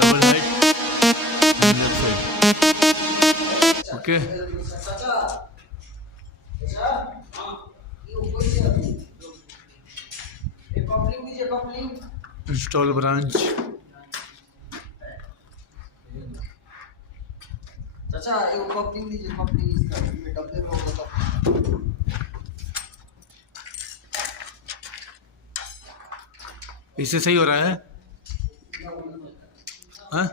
Double height and left side. Okay, install branch. चाचा ये coupling दीजिए, कपलिंग इसका ये डब्बे में होगा कपलिंग। इससे सही हो रहा है? हाँ